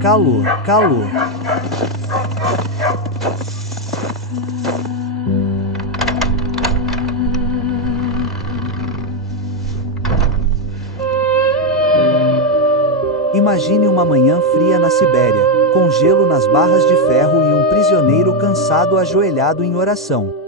calor, calor. Imagine uma manhã fria na Sibéria, com gelo nas barras de ferro e um prisioneiro cansado ajoelhado em oração.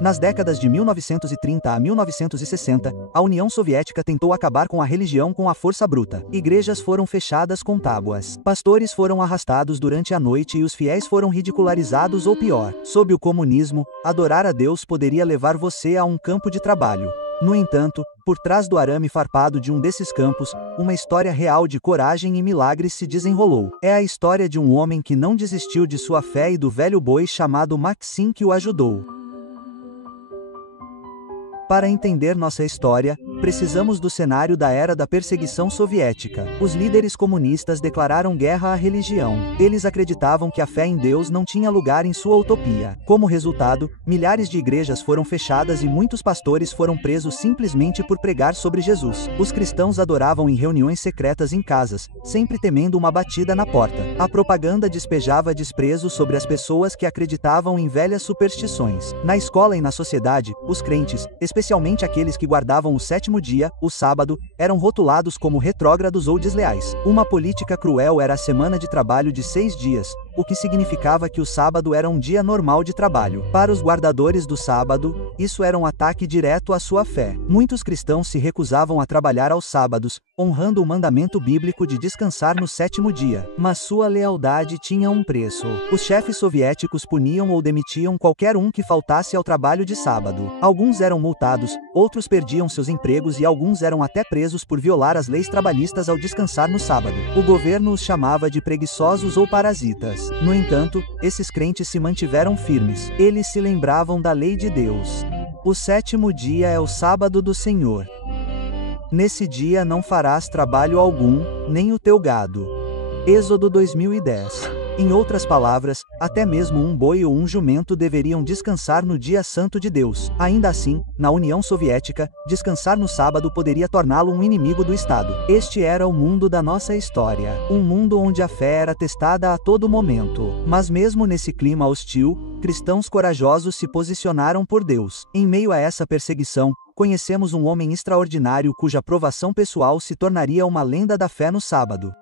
Nas décadas de 1930 a 1960, a União Soviética tentou acabar com a religião com a força bruta. Igrejas foram fechadas com tábuas. Pastores foram arrastados durante a noite e os fiéis foram ridicularizados ou pior. Sob o comunismo, adorar a Deus poderia levar você a um campo de trabalho. No entanto, por trás do arame farpado de um desses campos, uma história real de coragem e milagres se desenrolou. É a história de um homem que não desistiu de sua fé e do velho boi chamado Maxim que o ajudou. Para entender nossa história, precisamos do cenário da era da perseguição soviética. Os líderes comunistas declararam guerra à religião. Eles acreditavam que a fé em Deus não tinha lugar em sua utopia. Como resultado, milhares de igrejas foram fechadas e muitos pastores foram presos simplesmente por pregar sobre Jesus. Os cristãos adoravam em reuniões secretas em casas, sempre temendo uma batida na porta. A propaganda despejava desprezo sobre as pessoas que acreditavam em velhas superstições. Na escola e na sociedade, os crentes, especialmente aqueles que guardavam o sétimo dia, o sábado, eram rotulados como retrógrados ou desleais. Uma política cruel era a semana de trabalho de 6 dias, o que significava que o sábado era um dia normal de trabalho. Para os guardadores do sábado, isso era um ataque direto à sua fé. Muitos cristãos se recusavam a trabalhar aos sábados, honrando o mandamento bíblico de descansar no sétimo dia. Mas sua lealdade tinha um preço. Os chefes soviéticos puniam ou demitiam qualquer um que faltasse ao trabalho de sábado. Alguns eram multados, outros perdiam seus empregos e alguns eram até presos por violar as leis trabalhistas ao descansar no sábado. O governo os chamava de preguiçosos ou parasitas. No entanto, esses crentes se mantiveram firmes. Eles se lembravam da lei de Deus. O sétimo dia é o sábado do Senhor. Nesse dia não farás trabalho algum, nem o teu gado. Êxodo 2010. Em outras palavras, até mesmo um boi ou um jumento deveriam descansar no dia santo de Deus. Ainda assim, na União Soviética, descansar no sábado poderia torná-lo um inimigo do Estado. Este era o mundo da nossa história. Um mundo onde a fé era testada a todo momento. Mas mesmo nesse clima hostil, cristãos corajosos se posicionaram por Deus. Em meio a essa perseguição, conhecemos um homem extraordinário cuja provação pessoal se tornaria uma lenda da fé no sábado.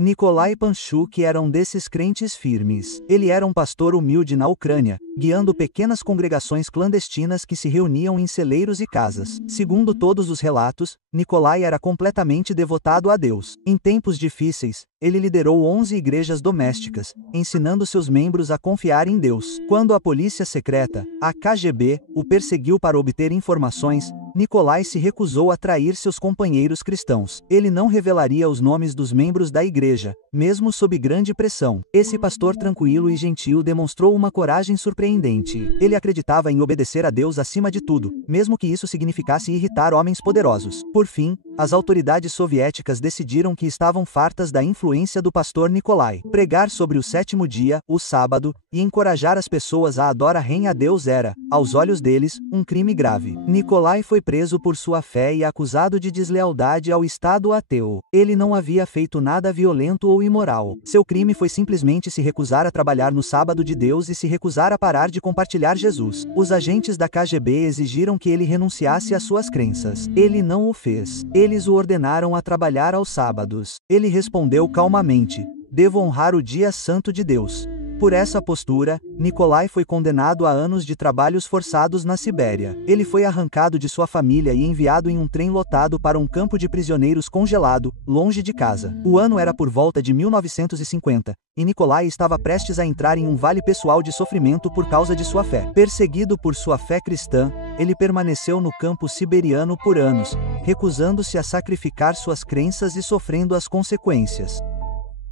Nikolai Panchuk era um desses crentes firmes. Ele era um pastor humilde na Ucrânia, guiando pequenas congregações clandestinas que se reuniam em celeiros e casas. Segundo todos os relatos, Nikolai era completamente devotado a Deus. Em tempos difíceis, ele liderou 11 igrejas domésticas, ensinando seus membros a confiar em Deus. Quando a polícia secreta, a KGB, o perseguiu para obter informações, Nikolai se recusou a trair seus companheiros cristãos. Ele não revelaria os nomes dos membros da igreja, mesmo sob grande pressão. Esse pastor tranquilo e gentil demonstrou uma coragem surpreendente. Ele acreditava em obedecer a Deus acima de tudo, mesmo que isso significasse irritar homens poderosos. Por fim, as autoridades soviéticas decidiram que estavam fartas da influência do pastor Nikolai. Pregar sobre o sétimo dia, o sábado, e encorajar as pessoas a adorarem a Deus era, aos olhos deles, um crime grave. Nikolai foi preso por sua fé e acusado de deslealdade ao Estado ateu. Ele não havia feito nada violento ou imoral. Seu crime foi simplesmente se recusar a trabalhar no sábado de Deus e se recusar a parar de compartilhar Jesus. Os agentes da KGB exigiram que ele renunciasse às suas crenças. Ele não o fez. Eles o ordenaram a trabalhar aos sábados. Ele respondeu calmamente: "Devo honrar o dia santo de Deus." Por essa postura, Nikolai foi condenado a anos de trabalhos forçados na Sibéria. Ele foi arrancado de sua família e enviado em um trem lotado para um campo de prisioneiros congelado, longe de casa. O ano era por volta de 1950, e Nikolai estava prestes a entrar em um vale pessoal de sofrimento por causa de sua fé. Perseguido por sua fé cristã, ele permaneceu no campo siberiano por anos, recusando-se a sacrificar suas crenças e sofrendo as consequências.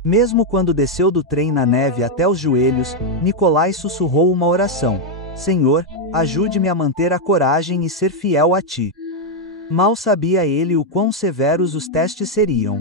Mesmo quando desceu do trem na neve até os joelhos, Nikolai sussurrou uma oração: "Senhor, ajude-me a manter a coragem e ser fiel a ti." Mal sabia ele o quão severos os testes seriam.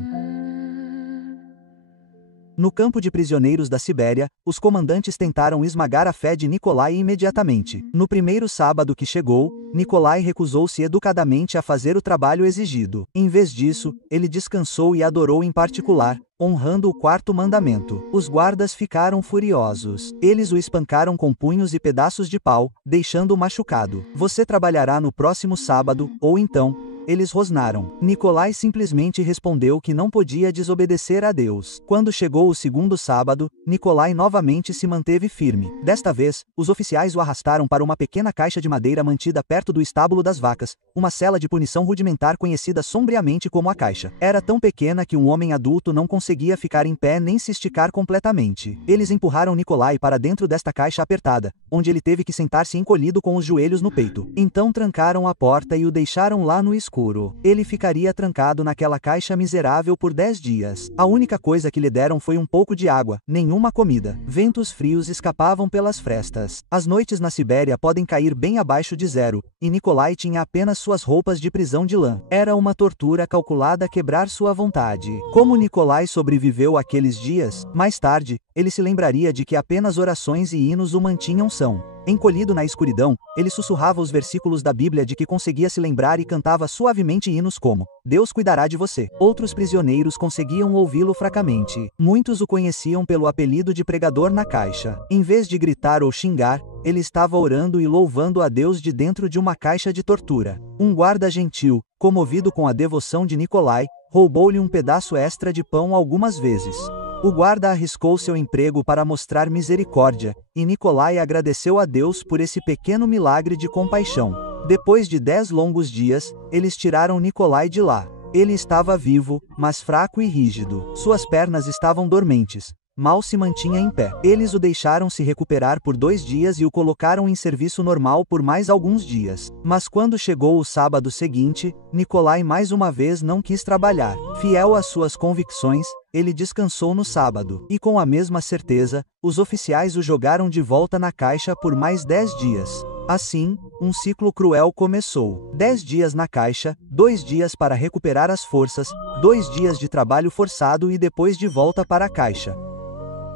No campo de prisioneiros da Sibéria, os comandantes tentaram esmagar a fé de Nikolai imediatamente. No primeiro sábado que chegou, Nikolai recusou-se educadamente a fazer o trabalho exigido. Em vez disso, ele descansou e adorou em particular, honrando o quarto mandamento. Os guardas ficaram furiosos. Eles o espancaram com punhos e pedaços de pau, deixando-o machucado. Você trabalhará no próximo sábado, ou então, eles rosnaram. Nikolai simplesmente respondeu que não podia desobedecer a Deus. Quando chegou o segundo sábado, Nikolai novamente se manteve firme. Desta vez, os oficiais o arrastaram para uma pequena caixa de madeira mantida perto do estábulo das vacas, uma cela de punição rudimentar conhecida sombriamente como a caixa. Era tão pequena que um homem adulto não conseguia ficar em pé nem se esticar completamente. Eles empurraram Nikolai para dentro desta caixa apertada, onde ele teve que sentar-se encolhido com os joelhos no peito. Então trancaram a porta e o deixaram lá no escuro. Ele ficaria trancado naquela caixa miserável por 10 dias. A única coisa que lhe deram foi um pouco de água, nenhuma comida. Ventos frios escapavam pelas frestas. As noites na Sibéria podem cair bem abaixo de zero, e Nikolai tinha apenas suas roupas de prisão de lã. Era uma tortura calculada a quebrar sua vontade. Como Nikolai sobreviveu àqueles dias? Mais tarde, ele se lembraria de que apenas orações e hinos o mantinham são. Encolhido na escuridão, ele sussurrava os versículos da Bíblia de que conseguia se lembrar e cantava suavemente hinos como: Deus cuidará de você. Outros prisioneiros conseguiam ouvi-lo fracamente. Muitos o conheciam pelo apelido de pregador na caixa. Em vez de gritar ou xingar, ele estava orando e louvando a Deus de dentro de uma caixa de tortura. Um guarda gentil, comovido com a devoção de Nikolai, roubou-lhe um pedaço extra de pão algumas vezes. O guarda arriscou seu emprego para mostrar misericórdia, e Nikolai agradeceu a Deus por esse pequeno milagre de compaixão. Depois de 10 longos dias, eles tiraram Nikolai de lá. Ele estava vivo, mas fraco e rígido. Suas pernas estavam dormentes. Mal se mantinha em pé. Eles o deixaram se recuperar por 2 dias e o colocaram em serviço normal por mais alguns dias. Mas quando chegou o sábado seguinte, Nikolai mais uma vez não quis trabalhar. Fiel às suas convicções, ele descansou no sábado. E com a mesma certeza, os oficiais o jogaram de volta na caixa por mais 10 dias. Assim, um ciclo cruel começou. 10 dias na caixa, 2 dias para recuperar as forças, 2 dias de trabalho forçado e depois de volta para a caixa.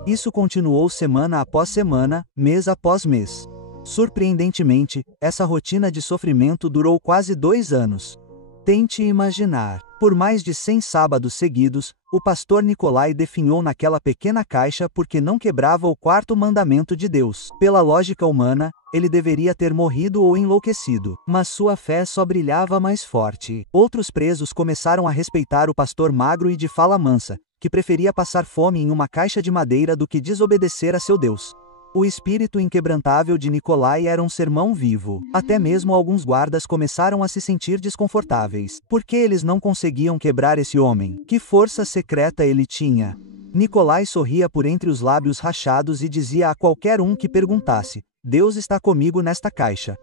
Isso continuou semana após semana, mês após mês. Surpreendentemente, essa rotina de sofrimento durou quase 2 anos. Tente imaginar. Por mais de 100 sábados seguidos, o pastor Nikolai definhou naquela pequena caixa porque não quebrava o quarto mandamento de Deus. Pela lógica humana, ele deveria ter morrido ou enlouquecido, mas sua fé só brilhava mais forte. Outros presos começaram a respeitar o pastor magro e de fala mansa, que preferia passar fome em uma caixa de madeira do que desobedecer a seu Deus. O espírito inquebrantável de Nikolai era um sermão vivo. Até mesmo alguns guardas começaram a se sentir desconfortáveis. Por que eles não conseguiam quebrar esse homem? Que força secreta ele tinha? Nikolai sorria por entre os lábios rachados e dizia a qualquer um que perguntasse: Deus está comigo nesta caixa.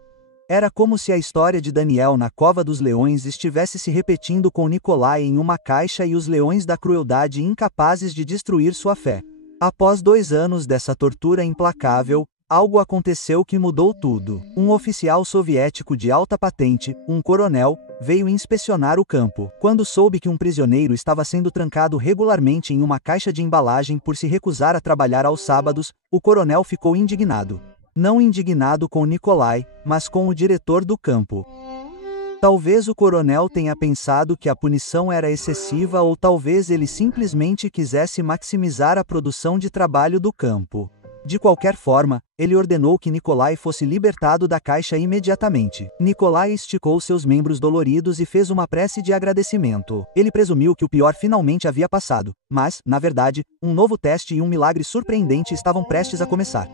Era como se a história de Daniel na cova dos leões estivesse se repetindo com Nikolai em uma caixa e os leões da crueldade incapazes de destruir sua fé. Após 2 anos dessa tortura implacável, algo aconteceu que mudou tudo. Um oficial soviético de alta patente, um coronel, veio inspecionar o campo. Quando soube que um prisioneiro estava sendo trancado regularmente em uma caixa de embalagem por se recusar a trabalhar aos sábados, o coronel ficou indignado. Não indignado com Nikolai, mas com o diretor do campo. Talvez o coronel tenha pensado que a punição era excessiva ou talvez ele simplesmente quisesse maximizar a produção de trabalho do campo. De qualquer forma, ele ordenou que Nikolai fosse libertado da caixa imediatamente. Nikolai esticou seus membros doloridos e fez uma prece de agradecimento. Ele presumiu que o pior finalmente havia passado, mas, na verdade, um novo teste e um milagre surpreendente estavam prestes a começar.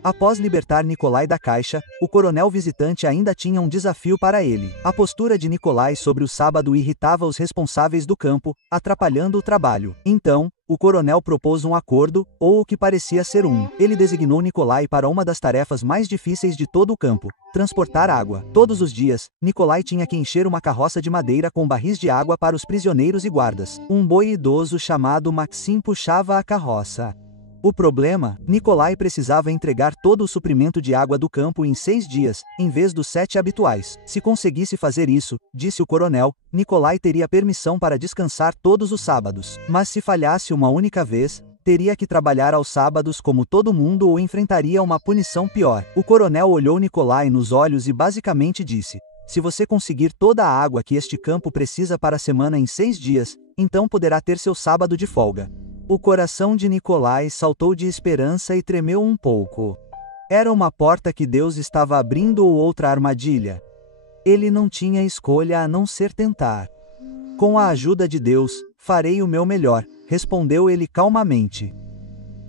Após libertar Nikolai da caixa, o coronel visitante ainda tinha um desafio para ele. A postura de Nikolai sobre o sábado irritava os responsáveis do campo, atrapalhando o trabalho. Então, o coronel propôs um acordo, ou o que parecia ser um. Ele designou Nikolai para uma das tarefas mais difíceis de todo o campo: transportar água. Todos os dias, Nikolai tinha que encher uma carroça de madeira com barris de água para os prisioneiros e guardas. Um boi idoso chamado Maxim puxava a carroça. O problema, Nikolai precisava entregar todo o suprimento de água do campo em 6 dias, em vez dos 7 habituais. Se conseguisse fazer isso, disse o coronel, Nikolai teria permissão para descansar todos os sábados. Mas se falhasse uma única vez, teria que trabalhar aos sábados como todo mundo ou enfrentaria uma punição pior. O coronel olhou Nikolai nos olhos e basicamente disse: se você conseguir toda a água que este campo precisa para a semana em 6 dias, então poderá ter seu sábado de folga. O coração de Nikolai saltou de esperança e tremeu um pouco. Era uma porta que Deus estava abrindo ou outra armadilha? Ele não tinha escolha a não ser tentar. Com a ajuda de Deus, farei o meu melhor, respondeu ele calmamente.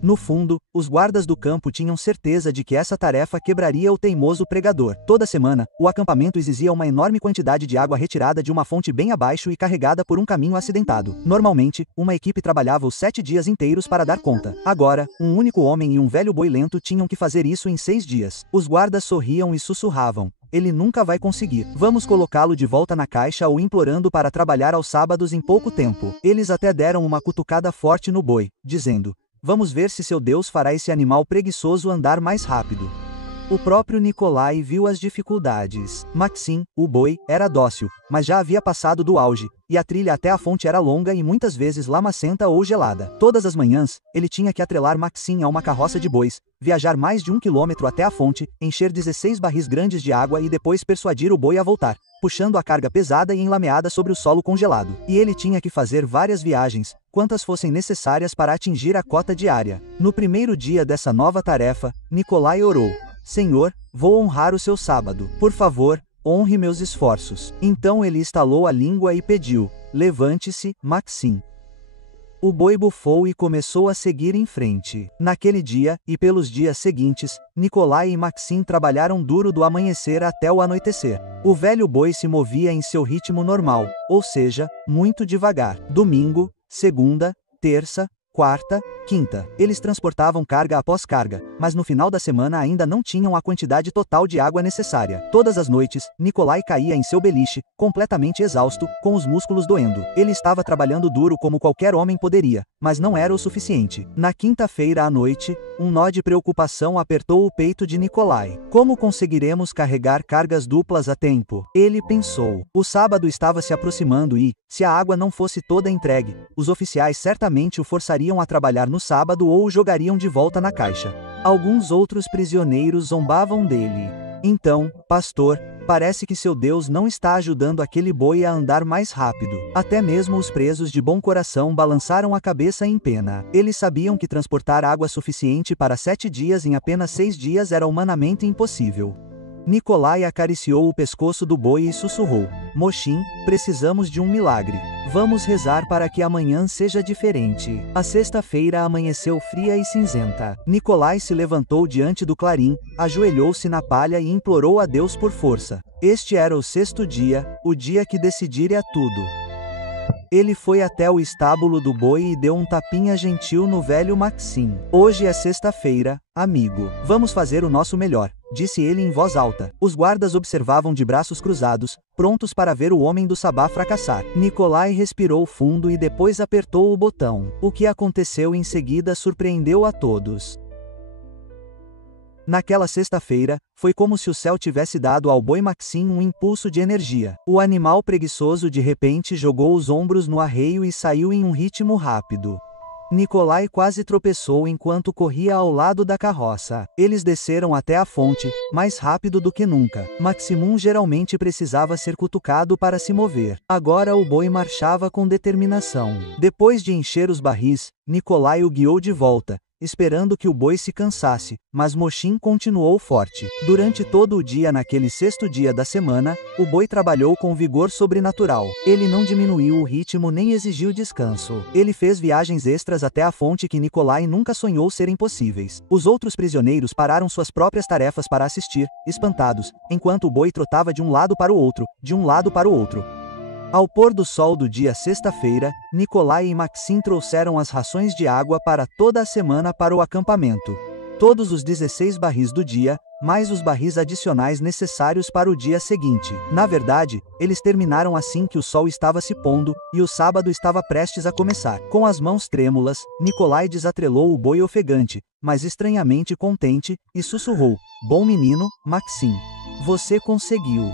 No fundo, os guardas do campo tinham certeza de que essa tarefa quebraria o teimoso pregador. Toda semana, o acampamento exigia uma enorme quantidade de água retirada de uma fonte bem abaixo e carregada por um caminho acidentado. Normalmente, uma equipe trabalhava os 7 dias inteiros para dar conta. Agora, um único homem e um velho boi lento tinham que fazer isso em 6 dias. Os guardas sorriam e sussurravam: ele nunca vai conseguir. Vamos colocá-lo de volta na caixa ou implorando para trabalhar aos sábados em pouco tempo. Eles até deram uma cutucada forte no boi, dizendo: vamos ver se seu Deus fará esse animal preguiçoso andar mais rápido. O próprio Nikolai viu as dificuldades. Maxim, o boi, era dócil, mas já havia passado do auge, e a trilha até a fonte era longa e muitas vezes lamacenta ou gelada. Todas as manhãs, ele tinha que atrelar Maxim a uma carroça de bois, viajar mais de 1 quilômetro até a fonte, encher 16 barris grandes de água e depois persuadir o boi a voltar, puxando a carga pesada e enlameada sobre o solo congelado. E ele tinha que fazer várias viagens, quantas fossem necessárias para atingir a cota diária. No primeiro dia dessa nova tarefa, Nikolai orou: Senhor, vou honrar o seu sábado. Por favor, honre meus esforços. Então ele estalou a língua e pediu: levante-se, Maxim. O boi bufou e começou a seguir em frente. Naquele dia, e pelos dias seguintes, Nikolai e Maxim trabalharam duro do amanhecer até o anoitecer. O velho boi se movia em seu ritmo normal, ou seja, muito devagar. Domingo, segunda, terça, quarta, quinta. Eles transportavam carga após carga, mas no final da semana ainda não tinham a quantidade total de água necessária. Todas as noites, Nikolai caía em seu beliche, completamente exausto, com os músculos doendo. Ele estava trabalhando duro como qualquer homem poderia, mas não era o suficiente. Na quinta-feira à noite, um nó de preocupação apertou o peito de Nikolai. Como conseguiremos carregar cargas duplas a tempo? Ele pensou. O sábado estava se aproximando e, se a água não fosse toda entregue, os oficiais certamente o forçariam a trabalhar no sábado ou o jogariam de volta na caixa. Alguns outros prisioneiros zombavam dele. Então, pastor, parece que seu Deus não está ajudando aquele boi a andar mais rápido. Até mesmo os presos de bom coração balançaram a cabeça em pena. Eles sabiam que transportar água suficiente para 7 dias em apenas 6 dias era humanamente impossível. Nikolai acariciou o pescoço do boi e sussurrou: Mochim, precisamos de um milagre. Vamos rezar para que amanhã seja diferente. A sexta-feira amanheceu fria e cinzenta. Nikolai se levantou diante do clarim, ajoelhou-se na palha e implorou a Deus por força. Este era o 6º dia, o dia que decidiria tudo. Ele foi até o estábulo do boi e deu um tapinha gentil no velho Maxim. Hoje é sexta-feira, amigo. Vamos fazer o nosso melhor, disse ele em voz alta. Os guardas observavam de braços cruzados, prontos para ver o homem do sabá fracassar. Nikolai respirou fundo e depois apertou o botão. O que aconteceu em seguida surpreendeu a todos. Naquela sexta-feira, foi como se o céu tivesse dado ao boi Maxim um impulso de energia. O animal preguiçoso de repente jogou os ombros no arreio e saiu em um ritmo rápido. Nikolai quase tropeçou enquanto corria ao lado da carroça. Eles desceram até a fonte, mais rápido do que nunca. Maximum geralmente precisava ser cutucado para se mover. Agora o boi marchava com determinação. Depois de encher os barris, Nikolai o guiou de volta, esperando que o boi se cansasse, mas Mochim continuou forte. Durante todo o dia naquele 6º dia da semana, o boi trabalhou com vigor sobrenatural. Ele não diminuiu o ritmo nem exigiu descanso. Ele fez viagens extras até a fonte que Nikolai nunca sonhou serem possíveis. Os outros prisioneiros pararam suas próprias tarefas para assistir, espantados, enquanto o boi trotava de um lado para o outro, de um lado para o outro. Ao pôr do sol do dia sexta-feira, Nikolai e Maxim trouxeram as rações de água para toda a semana para o acampamento. Todos os 16 barris do dia, mais os barris adicionais necessários para o dia seguinte. Na verdade, eles terminaram assim que o sol estava se pondo, e o sábado estava prestes a começar. Com as mãos trêmulas, Nicolai desatrelou o boi ofegante, mas estranhamente contente, e sussurrou: "Bom menino, Maxim. Você conseguiu.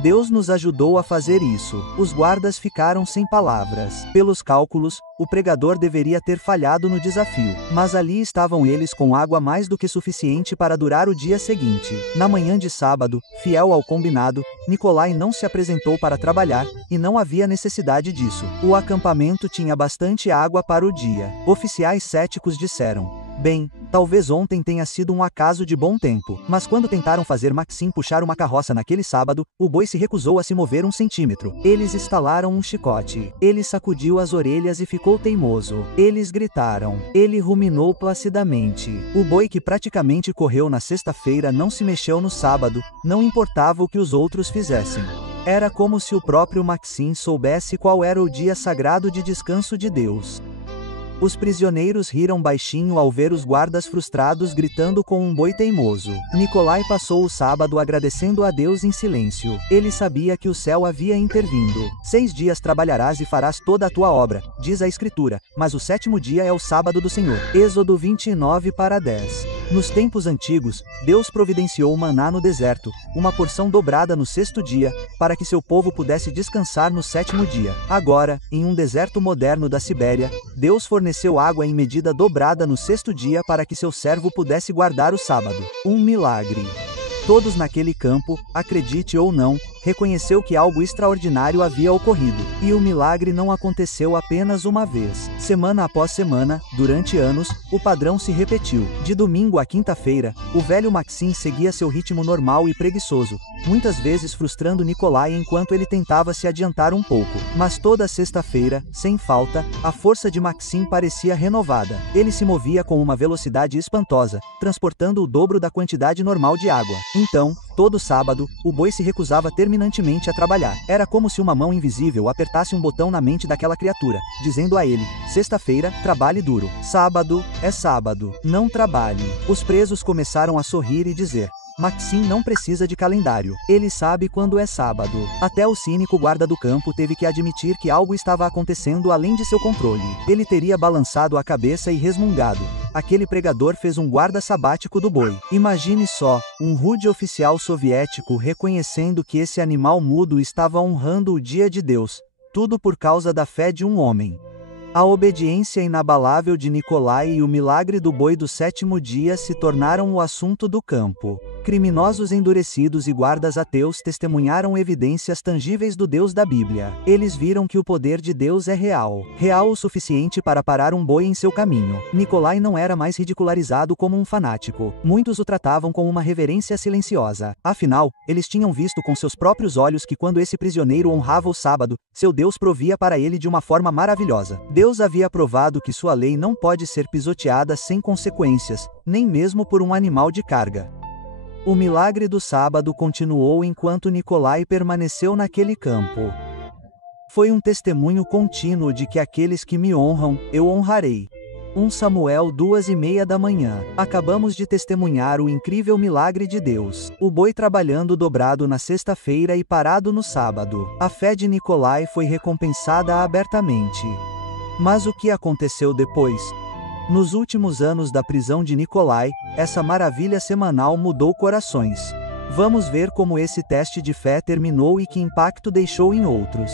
Deus nos ajudou a fazer isso." Os guardas ficaram sem palavras. Pelos cálculos, o pregador deveria ter falhado no desafio, mas ali estavam eles com água mais do que suficiente para durar o dia seguinte. Na manhã de sábado, fiel ao combinado, Nicolai não se apresentou para trabalhar, e não havia necessidade disso. O acampamento tinha bastante água para o dia. Oficiais céticos disseram: "Bem, talvez ontem tenha sido um acaso de bom tempo." Mas quando tentaram fazer Maxim puxar uma carroça naquele sábado, o boi se recusou a se mover um centímetro. Eles estalaram um chicote. Ele sacudiu as orelhas e ficou teimoso. Eles gritaram. Ele ruminou placidamente. O boi, que praticamente correu na sexta-feira, não se mexeu no sábado, não importava o que os outros fizessem. Era como se o próprio Maxim soubesse qual era o dia sagrado de descanso de Deus. Os prisioneiros riram baixinho ao ver os guardas frustrados gritando com um boi teimoso. Nicolai passou o sábado agradecendo a Deus em silêncio. Ele sabia que o céu havia intervindo. 6 dias trabalharás e farás toda a tua obra, diz a Escritura, mas o 7º dia é o sábado do Senhor. Êxodo 29:10. Nos tempos antigos, Deus providenciou maná no deserto, uma porção dobrada no 6º dia, para que seu povo pudesse descansar no 7º dia. Agora, em um deserto moderno da Sibéria, Deus forneceu água em medida dobrada no 6º dia para que seu servo pudesse guardar o sábado. Um milagre. Todos naquele campo, acredite ou não, reconheceu que algo extraordinário havia ocorrido. E o milagre não aconteceu apenas uma vez. Semana após semana, durante anos, o padrão se repetiu. De domingo a quinta-feira, o velho Maxim seguia seu ritmo normal e preguiçoso, muitas vezes frustrando Nicolai enquanto ele tentava se adiantar um pouco. Mas toda sexta-feira, sem falta, a força de Maxim parecia renovada. Ele se movia com uma velocidade espantosa, transportando o dobro da quantidade normal de água. Então, todo sábado, o boi se recusava terminantemente a trabalhar. Era como se uma mão invisível apertasse um botão na mente daquela criatura, dizendo a ele: "Sexta-feira, trabalhe duro. Sábado, é sábado. Não trabalhe." Os presos começaram a sorrir e dizer: "Maxim não precisa de calendário. Ele sabe quando é sábado." Até o cínico guarda do campo teve que admitir que algo estava acontecendo além de seu controle. Ele teria balançado a cabeça e resmungado: "Aquele pregador fez um guarda sabático do boi." Imagine só, um rude oficial soviético reconhecendo que esse animal mudo estava honrando o dia de Deus. Tudo por causa da fé de um homem. A obediência inabalável de Nicolai e o milagre do boi do 7º dia se tornaram o assunto do campo. Criminosos endurecidos e guardas ateus testemunharam evidências tangíveis do Deus da Bíblia. Eles viram que o poder de Deus é real. Real o suficiente para parar um boi em seu caminho. Nicolai não era mais ridicularizado como um fanático. Muitos o tratavam com uma reverência silenciosa. Afinal, eles tinham visto com seus próprios olhos que quando esse prisioneiro honrava o sábado, seu Deus provia para ele de uma forma maravilhosa. Deus havia provado que sua lei não pode ser pisoteada sem consequências, nem mesmo por um animal de carga. O milagre do sábado continuou enquanto Nicolai permaneceu naquele campo. Foi um testemunho contínuo de que aqueles que me honram, eu honrarei. 1 Samuel 2:30 da manhã. Acabamos de testemunhar o incrível milagre de Deus. O boi trabalhando dobrado na sexta-feira e parado no sábado. A fé de Nicolai foi recompensada abertamente. Mas o que aconteceu depois? Nos últimos anos da prisão de Nicolai, essa maravilha semanal mudou corações. Vamos ver como esse teste de fé terminou e que impacto deixou em outros.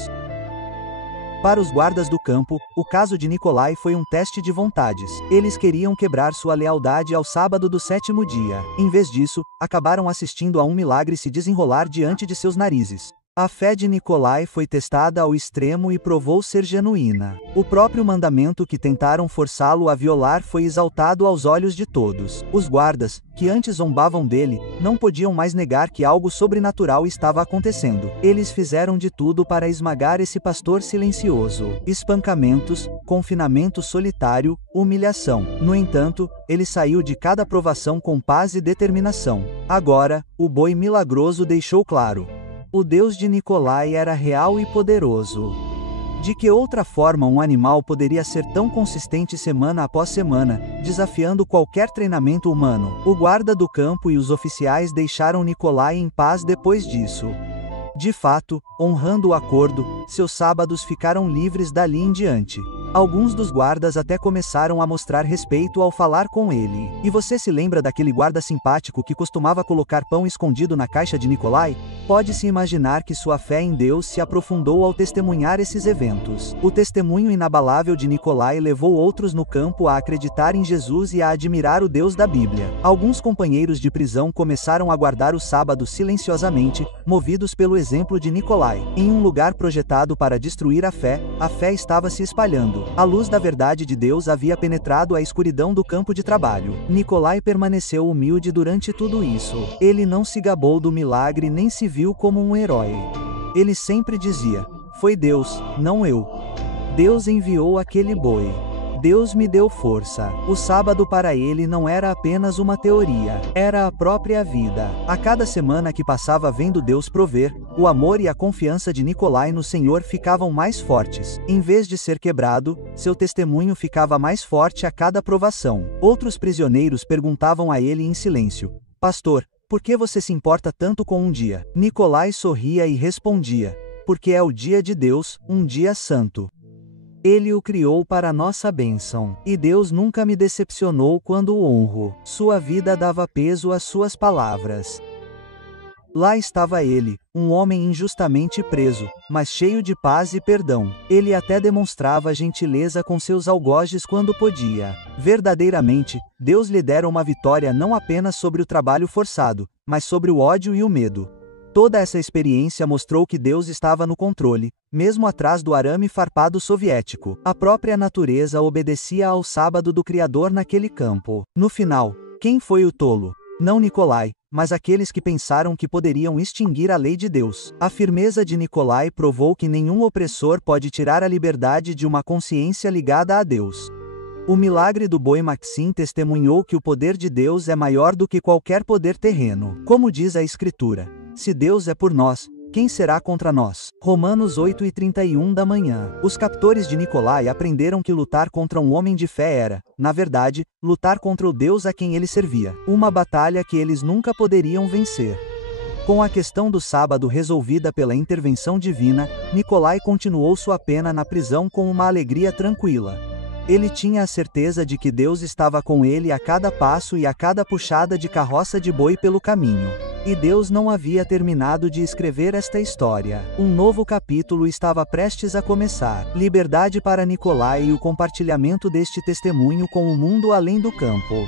Para os guardas do campo, o caso de Nicolai foi um teste de vontades. Eles queriam quebrar sua lealdade ao sábado do 7º dia. Em vez disso, acabaram assistindo a um milagre se desenrolar diante de seus narizes. A fé de Nicolai foi testada ao extremo e provou ser genuína. O próprio mandamento que tentaram forçá-lo a violar foi exaltado aos olhos de todos. Os guardas, que antes zombavam dele, não podiam mais negar que algo sobrenatural estava acontecendo. Eles fizeram de tudo para esmagar esse pastor silencioso. Espancamentos, confinamento solitário, humilhação. No entanto, ele saiu de cada provação com paz e determinação. Agora, o boi milagroso deixou claro: o Deus de Nicolai era real e poderoso. De que outra forma um animal poderia ser tão consistente semana após semana, desafiando qualquer treinamento humano? O guarda do campo e os oficiais deixaram Nikolai em paz depois disso. De fato, honrando o acordo, seus sábados ficaram livres dali em diante. Alguns dos guardas até começaram a mostrar respeito ao falar com ele. E você se lembra daquele guarda simpático que costumava colocar pão escondido na caixa de Nikolai? Pode-se imaginar que sua fé em Deus se aprofundou ao testemunhar esses eventos. O testemunho inabalável de Nikolai levou outros no campo a acreditar em Jesus e a admirar o Deus da Bíblia. Alguns companheiros de prisão começaram a guardar o sábado silenciosamente, movidos pelo exemplo de Nikolai. Em um lugar projetado para destruir a fé estava se espalhando. A luz da verdade de Deus havia penetrado a escuridão do campo de trabalho. Nikolai permaneceu humilde durante tudo isso. Ele não se gabou do milagre nem se viu como um herói. Ele sempre dizia: "Foi Deus, não eu. Deus enviou aquele boi. Deus me deu força." O sábado para ele não era apenas uma teoria, era a própria vida. A cada semana que passava vendo Deus prover, o amor e a confiança de Nikolai no Senhor ficavam mais fortes. Em vez de ser quebrado, seu testemunho ficava mais forte a cada provação. Outros prisioneiros perguntavam a ele em silêncio: "Pastor, por que você se importa tanto com um dia?" Nikolai sorria e respondia: "Porque é o dia de Deus, um dia santo. Ele o criou para nossa bênção. E Deus nunca me decepcionou quando o honro." Sua vida dava peso às suas palavras. Lá estava ele, um homem injustamente preso, mas cheio de paz e perdão. Ele até demonstrava gentileza com seus algozes quando podia. Verdadeiramente, Deus lhe dera uma vitória não apenas sobre o trabalho forçado, mas sobre o ódio e o medo. Toda essa experiência mostrou que Deus estava no controle, mesmo atrás do arame farpado soviético. A própria natureza obedecia ao sábado do Criador naquele campo. No final, quem foi o tolo? Não Nikolai, mas aqueles que pensaram que poderiam extinguir a lei de Deus. A firmeza de Nikolai provou que nenhum opressor pode tirar a liberdade de uma consciência ligada a Deus. O milagre do boi Maxim testemunhou que o poder de Deus é maior do que qualquer poder terreno. Como diz a Escritura: "Se Deus é por nós, quem será contra nós?" Romanos 8:31 da manhã. Os captores de Nikolai aprenderam que lutar contra um homem de fé era, na verdade, lutar contra o Deus a quem ele servia. Uma batalha que eles nunca poderiam vencer. Com a questão do sábado resolvida pela intervenção divina, Nikolai continuou sua pena na prisão com uma alegria tranquila. Ele tinha a certeza de que Deus estava com ele a cada passo e a cada puxada de carroça de boi pelo caminho. E Deus não havia terminado de escrever esta história. Um novo capítulo estava prestes a começar. Liberdade para Nikolai e o compartilhamento deste testemunho com o mundo além do campo.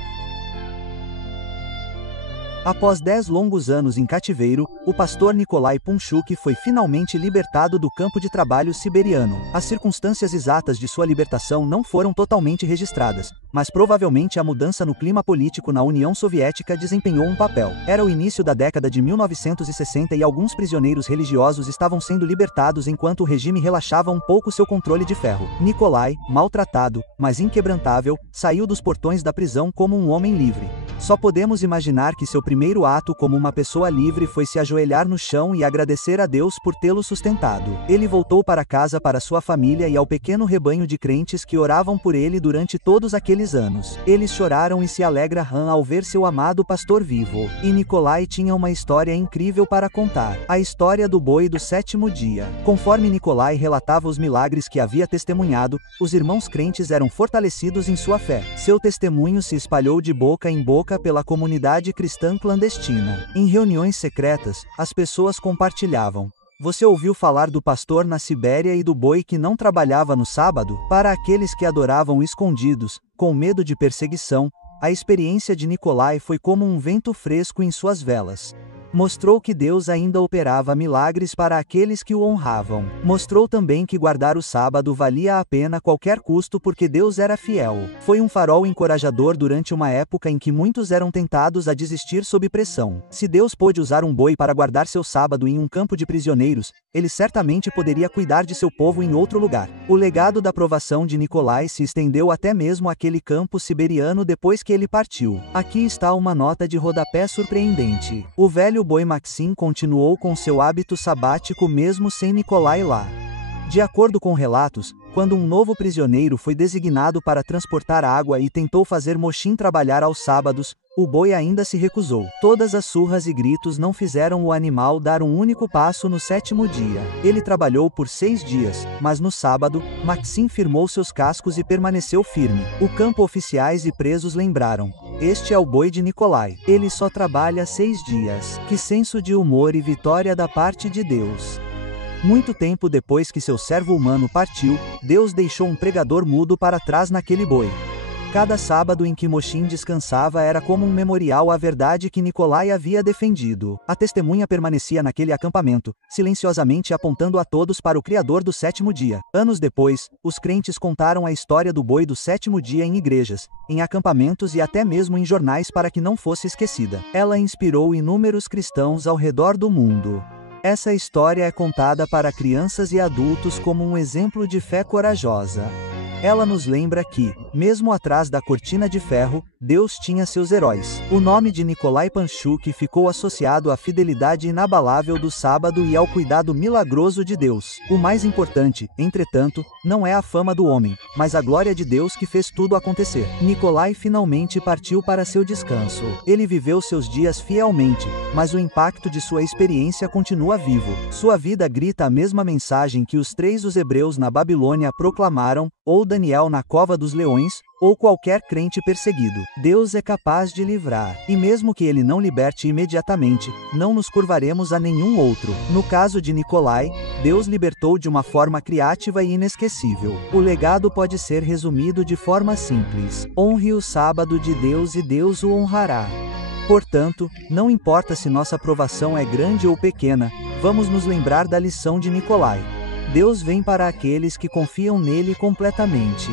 Após 10 longos anos em cativeiro, o pastor Nikolai Panchuk foi finalmente libertado do campo de trabalho siberiano. As circunstâncias exatas de sua libertação não foram totalmente registradas, mas provavelmente a mudança no clima político na União Soviética desempenhou um papel. Era o início da década de 1960 e alguns prisioneiros religiosos estavam sendo libertados enquanto o regime relaxava um pouco seu controle de ferro. Nikolai, maltratado, mas inquebrantável, saiu dos portões da prisão como um homem livre. Só podemos imaginar que seu primeiro ato como uma pessoa livre foi se ajoelhar no chão e agradecer a Deus por tê-lo sustentado. Ele voltou para casa para sua família e ao pequeno rebanho de crentes que oravam por ele durante todos aqueles anos. Eles choraram e se alegraram ao ver seu amado pastor vivo. E Nikolai tinha uma história incrível para contar. A história do boi do 7º dia. Conforme Nikolai relatava os milagres que havia testemunhado, os irmãos crentes eram fortalecidos em sua fé. Seu testemunho se espalhou de boca em boca pela comunidade cristã clandestina. Em reuniões secretas, as pessoas compartilhavam: "Você ouviu falar do pastor na Sibéria e do boi que não trabalhava no sábado?" Para aqueles que adoravam escondidos, com medo de perseguição, a experiência de Nikolai foi como um vento fresco em suas velas. Mostrou que Deus ainda operava milagres para aqueles que o honravam. Mostrou também que guardar o sábado valia a pena a qualquer custo porque Deus era fiel. Foi um farol encorajador durante uma época em que muitos eram tentados a desistir sob pressão. Se Deus pôde usar um boi para guardar seu sábado em um campo de prisioneiros, ele certamente poderia cuidar de seu povo em outro lugar. O legado da provação de Nikolai se estendeu até mesmo àquele campo siberiano depois que ele partiu. Aqui está uma nota de rodapé surpreendente. O velho boi Maxim continuou com seu hábito sabático mesmo sem Nikolai lá. De acordo com relatos, quando um novo prisioneiro foi designado para transportar água e tentou fazer Moshim trabalhar aos sábados, o boi ainda se recusou. Todas as surras e gritos não fizeram o animal dar um único passo no 7º dia. Ele trabalhou por 6 dias, mas no sábado, Maxim firmou seus cascos e permaneceu firme. O campo oficiais e presos lembraram: este é o boi de Nicolai. Ele só trabalha 6 dias. Que senso de humor e vitória da parte de Deus. Muito tempo depois que seu servo humano partiu, Deus deixou um pregador mudo para trás naquele boi. Cada sábado em que Moshim descansava era como um memorial à verdade que Nicolai havia defendido. A testemunha permanecia naquele acampamento, silenciosamente apontando a todos para o Criador do 7º dia. Anos depois, os crentes contaram a história do boi do 7º dia em igrejas, em acampamentos e até mesmo em jornais para que não fosse esquecida. Ela inspirou inúmeros cristãos ao redor do mundo. Essa história é contada para crianças e adultos como um exemplo de fé corajosa. Ela nos lembra que, mesmo atrás da cortina de ferro, Deus tinha seus heróis. O nome de Nicolai Panchuk ficou associado à fidelidade inabalável do sábado e ao cuidado milagroso de Deus. O mais importante, entretanto, não é a fama do homem, mas a glória de Deus que fez tudo acontecer. Nicolai finalmente partiu para seu descanso. Ele viveu seus dias fielmente, mas o impacto de sua experiência continua vivo. Sua vida grita a mesma mensagem que os 3 hebreus na Babilônia proclamaram, ou Daniel na cova dos leões, ou qualquer crente perseguido. Deus é capaz de livrar, e mesmo que ele não liberte imediatamente, não nos curvaremos a nenhum outro. No caso de Nicolai, Deus libertou de uma forma criativa e inesquecível. O legado pode ser resumido de forma simples: honre o sábado de Deus e Deus o honrará. Portanto, não importa se nossa aprovação é grande ou pequena, vamos nos lembrar da lição de Nicolai. Deus vem para aqueles que confiam nele completamente.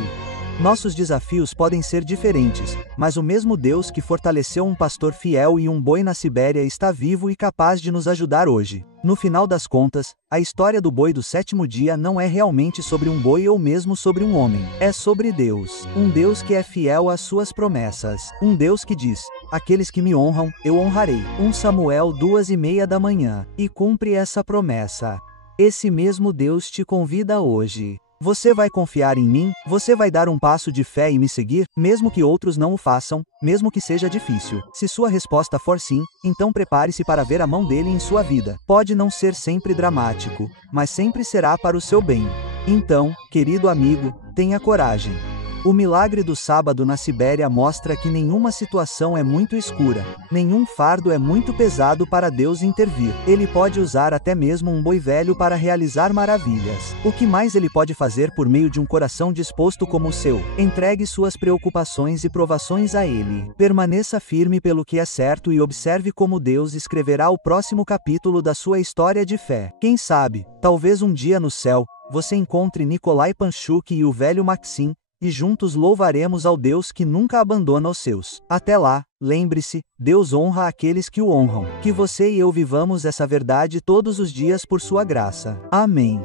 Nossos desafios podem ser diferentes, mas o mesmo Deus que fortaleceu um pastor fiel e um boi na Sibéria está vivo e capaz de nos ajudar hoje. No final das contas, a história do boi do 7º dia não é realmente sobre um boi ou mesmo sobre um homem. É sobre Deus. Um Deus que é fiel às suas promessas. Um Deus que diz: aqueles que me honram, eu honrarei. 1 Samuel 2:30 da manhã. E cumpre essa promessa. Esse mesmo Deus te convida hoje. Você vai confiar em mim? Você vai dar um passo de fé e me seguir, mesmo que outros não o façam, mesmo que seja difícil? Se sua resposta for sim, então prepare-se para ver a mão dele em sua vida. Pode não ser sempre dramático, mas sempre será para o seu bem. Então, querido amigo, tenha coragem. O milagre do sábado na Sibéria mostra que nenhuma situação é muito escura, nenhum fardo é muito pesado para Deus intervir. Ele pode usar até mesmo um boi velho para realizar maravilhas. O que mais ele pode fazer por meio de um coração disposto como o seu? Entregue suas preocupações e provações a ele. Permaneça firme pelo que é certo e observe como Deus escreverá o próximo capítulo da sua história de fé. Quem sabe, talvez um dia no céu, você encontre Nicolai Panchuk e o velho Maxim, e juntos louvaremos ao Deus que nunca abandona os seus. Até lá, lembre-se, Deus honra aqueles que o honram. Que você e eu vivamos essa verdade todos os dias por sua graça. Amém.